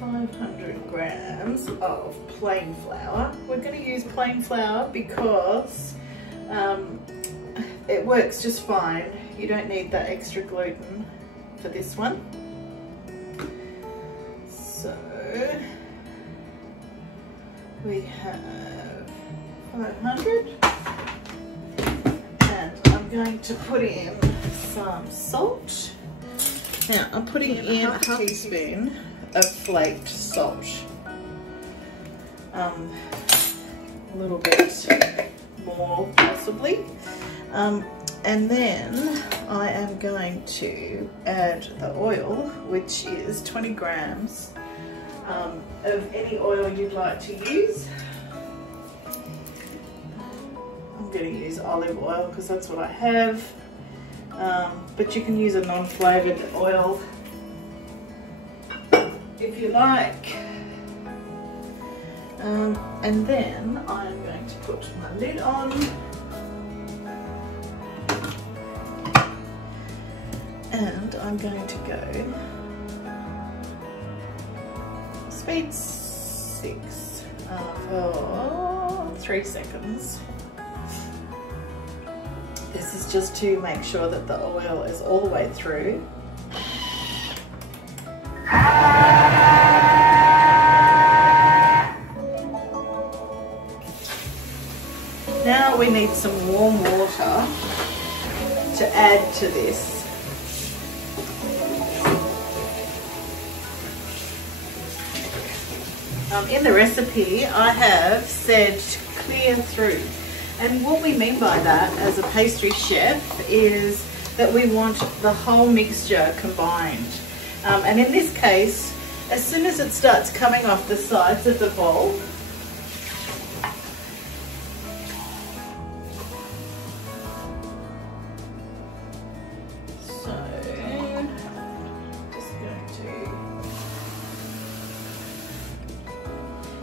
500 grams of plain flour. We're going to use plain flour because it works just fine. You don't need that extra gluten for this one. So we have 500, and I'm going to put in some salt. Now I'm putting in a teaspoon of flaked salt, a little bit more possibly, and then I am going to add the oil, which is 20 grams of any oil you'd like to use. I'm going to use olive oil because that's what I have, but you can use a non-flavoured oil if you like. And then I'm going to put my lid on, and I'm going to go speed 6 for 3 seconds. This is just to make sure that the oil is all the way through. Now we need some warm water to add to this. In the recipe I have said clear through, and what we mean by that as a pastry chef is that we want the whole mixture combined, and in this case, as soon as it starts coming off the sides of the bowl,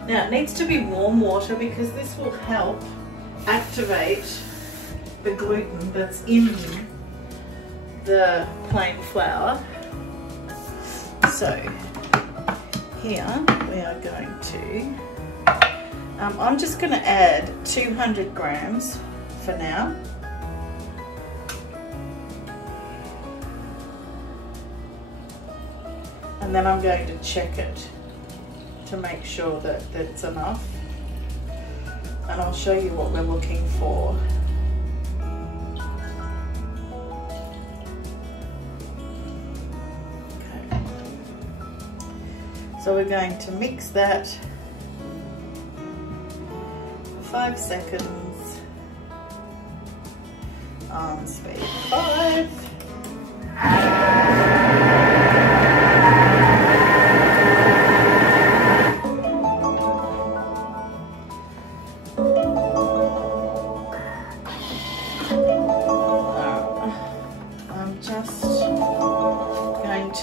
now it needs to be warm water because this will help activate the gluten that's in the plain flour. So here we are going to, I'm just going to add 200 grams for now. And then I'm going to check it to make sure that it's enough, and I'll show you what we're looking for. Okay. So we're going to mix that for 5 seconds on speed 5.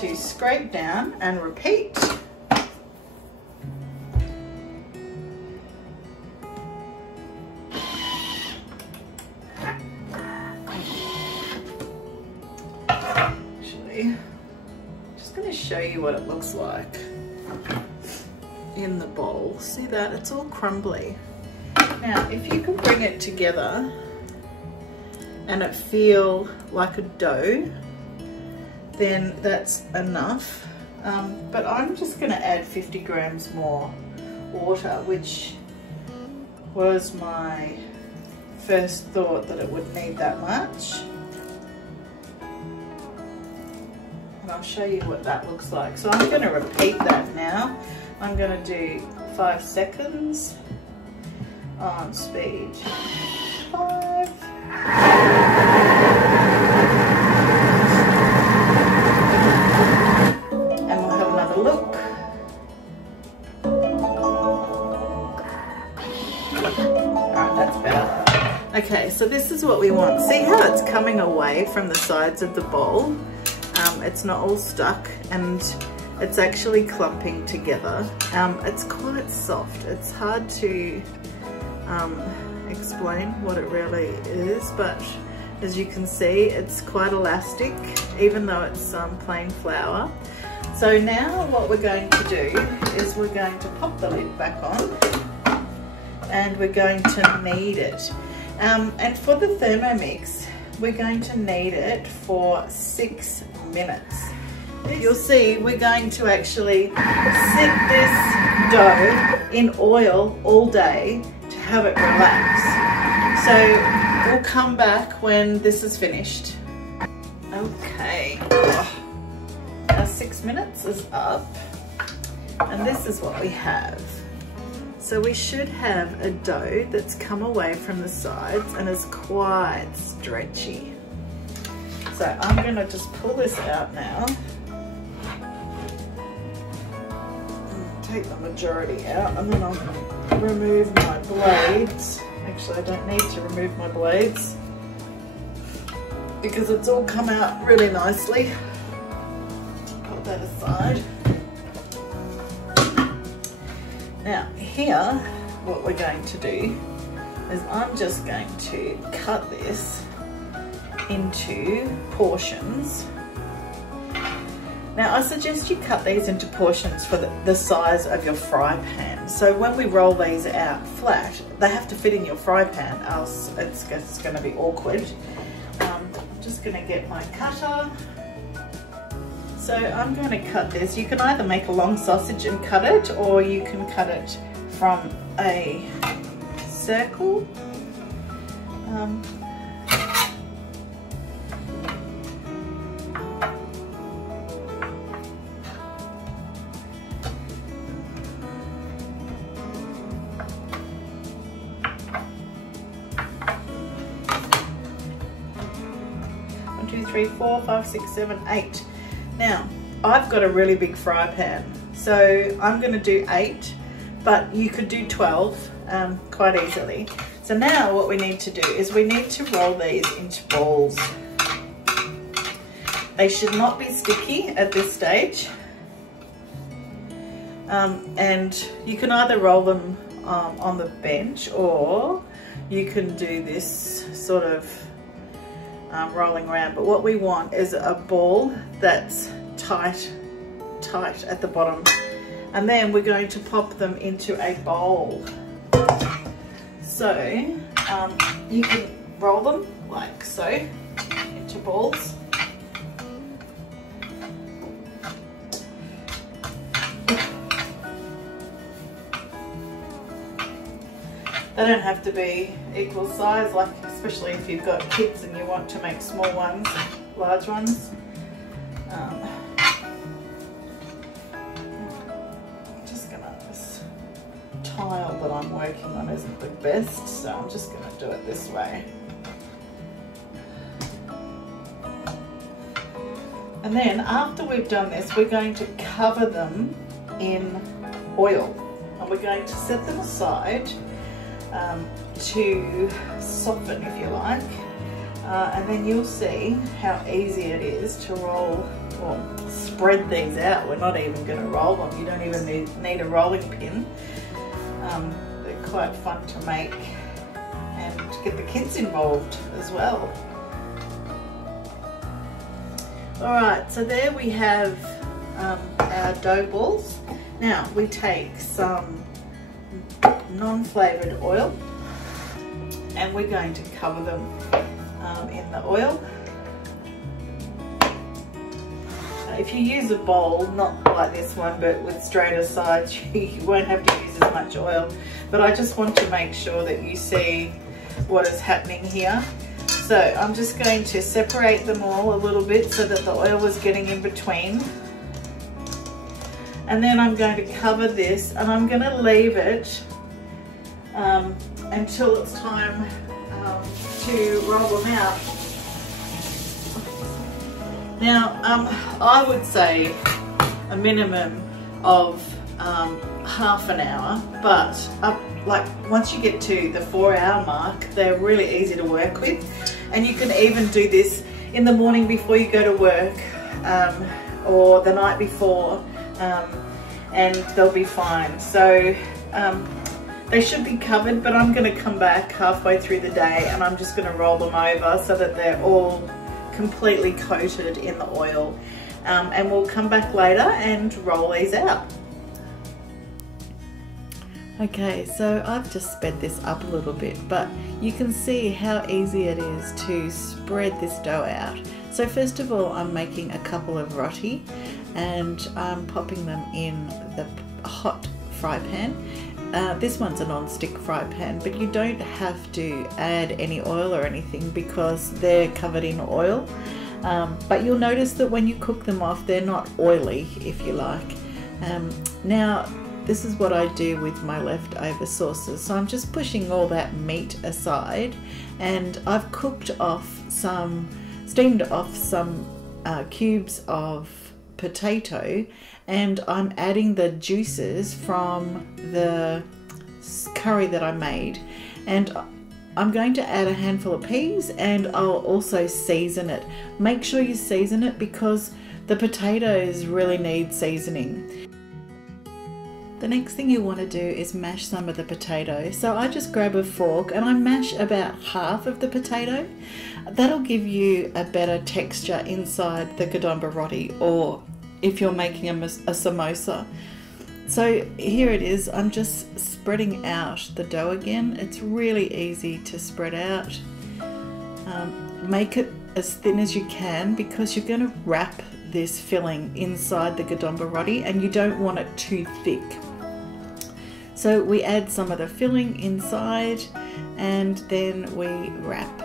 To scrape down and repeat. Actually, just going to show you what it looks like in the bowl. See that? It's all crumbly. Now, if you can bring it together and it feel like a dough, then that's enough. But I'm just going to add 50 grams more water, which was my first thought that it would need that much. And I'll show you what that looks like. So I'm going to repeat that now. I'm going to do 5 seconds on speed 5. Look. Alright, that's better. Okay, so this is what we want. See how it's coming away from the sides of the bowl? It's not all stuck and it's actually clumping together. It's quite soft. It's hard to explain what it really is, but As you can see, it's quite elastic, even though it's plain flour. So now what we're going to do is we're going to pop the lid back on and we're going to knead it. And for the Thermomix, we're going to knead it for 6 minutes. You'll see we're going to actually sit this dough in oil all day to have it relax. So we'll come back when this is finished. Okay, our 6 minutes is up and this is what we have. So we should have a dough that's come away from the sides and is quite stretchy. So I'm gonna just pull this out now. Take the majority out and then I'll remove my blades. Actually, I don't need to remove my blades because it's all come out really nicely. Put that aside. Now here, what we're going to do is I'm just going to cut this into portions. Now I suggest you cut these into portions for the size of your fry pan. So when we roll these out flat, they have to fit in your fry pan, else it's going to be awkward. I'm just going to get my cutter. So I'm going to cut this. You can either make a long sausage and cut it, or you can cut it from a circle. 3, 4, 5, 6, 7, 8. Now, I've got a really big fry pan, so I'm going to do 8, but you could do 12 quite easily. So now what we need to do is we need to roll these into balls. They should not be sticky at this stage. And you can either roll them on the bench, or you can do this sort of rolling around. But what we want is a ball that's tight at the bottom, and then we're going to pop them into a bowl. So you can roll them like so into balls. They don't have to be equal size, like especially if you've got kids and you want to make small ones and large ones. This tile that I'm working on isn't the best, so I'm just going to do it this way. And then after we've done this, we're going to cover them in oil, and we're going to set them aside to soften, if you like, and then you'll see how easy it is to roll or spread these out. We're not even going to roll them. You don't even need a rolling pin. They're quite fun to make and get the kids involved as well. Alright, so there we have our dough balls. Now we take some non-flavoured oil and we're going to cover them in the oil. If you use a bowl, not like this one but with straighter sides, you won't have to use as much oil, but I just want to make sure that you see what is happening here. So I'm just going to separate them all a little bit so that the oil is getting in between. And then I'm going to cover this and I'm going to leave it until it's time to roll them out. Now, I would say a minimum of half an hour, but like once you get to the 4-hour mark, they're really easy to work with. And you can even do this in the morning before you go to work or the night before, and they'll be fine. So They should be covered, but I'm going to come back halfway through the day and I'm just going to roll them over so that they're all completely coated in the oil. And we'll come back later and roll these out. Okay, so I've just sped this up a little bit, but you can see how easy it is to spread this dough out. So first of all, I'm making a couple of roti and I'm popping them in the hot fry pan. This one's a non-stick fry pan, but you don't have to add any oil or anything because they're covered in oil. But you'll notice that when you cook them off, they're not oily, if you like. Now, this is what I do with my leftover sauces. So I'm just pushing all that meat aside, and I've steamed off some cubes of potato, and I'm adding the juices from the curry that I made, and I'm going to add a handful of peas, and I'll also season it. Make sure you season it because the potatoes really need seasoning. The next thing you want to do is mash some of the potato. So I just grab a fork and I mash about half of the potato. That'll give you a better texture inside the Godamba roti, or if you're making a samosa. So here it is, I'm just spreading out the dough again. It's really easy to spread out. Make it as thin as you can because you're going to wrap this filling inside the Godamba roti and you don't want it too thick. So we add some of the filling inside and then we wrap.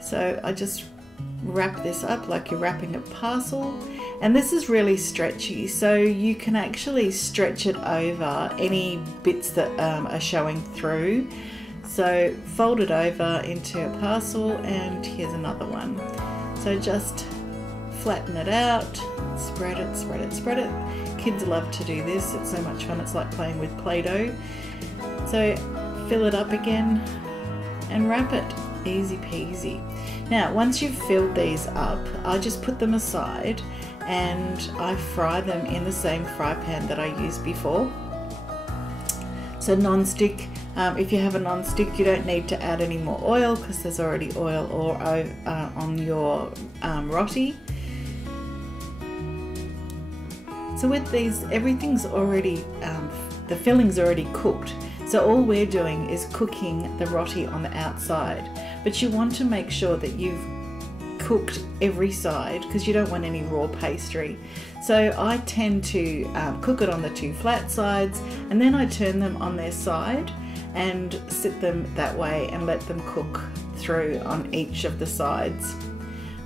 So I just wrap this up like you're wrapping a parcel, and this is really stretchy, so you can actually stretch it over any bits that are showing through. So fold it over into a parcel, and here's another one. So just flatten it out, spread it, spread it, spread it. Kids love to do this, it's so much fun, it's like playing with Play-Doh. So fill it up again and wrap it, easy peasy. Now once you've filled these up, I just put them aside and I fry them in the same fry pan that I used before. So non-stick, if you have a non-stick you don't need to add any more oil because there's already oil on your roti. So with these, everything's already, the filling's already cooked. So all we're doing is cooking the roti on the outside. But you want to make sure that you've cooked every side because you don't want any raw pastry. So I tend to cook it on the two flat sides, and then I turn them on their side and sit them that way and let them cook through on each of the sides.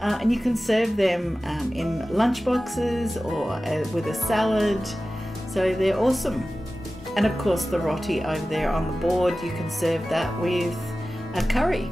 And you can serve them in lunch boxes or with a salad, so they're awesome. And of course the roti over there on the board, you can serve that with a curry.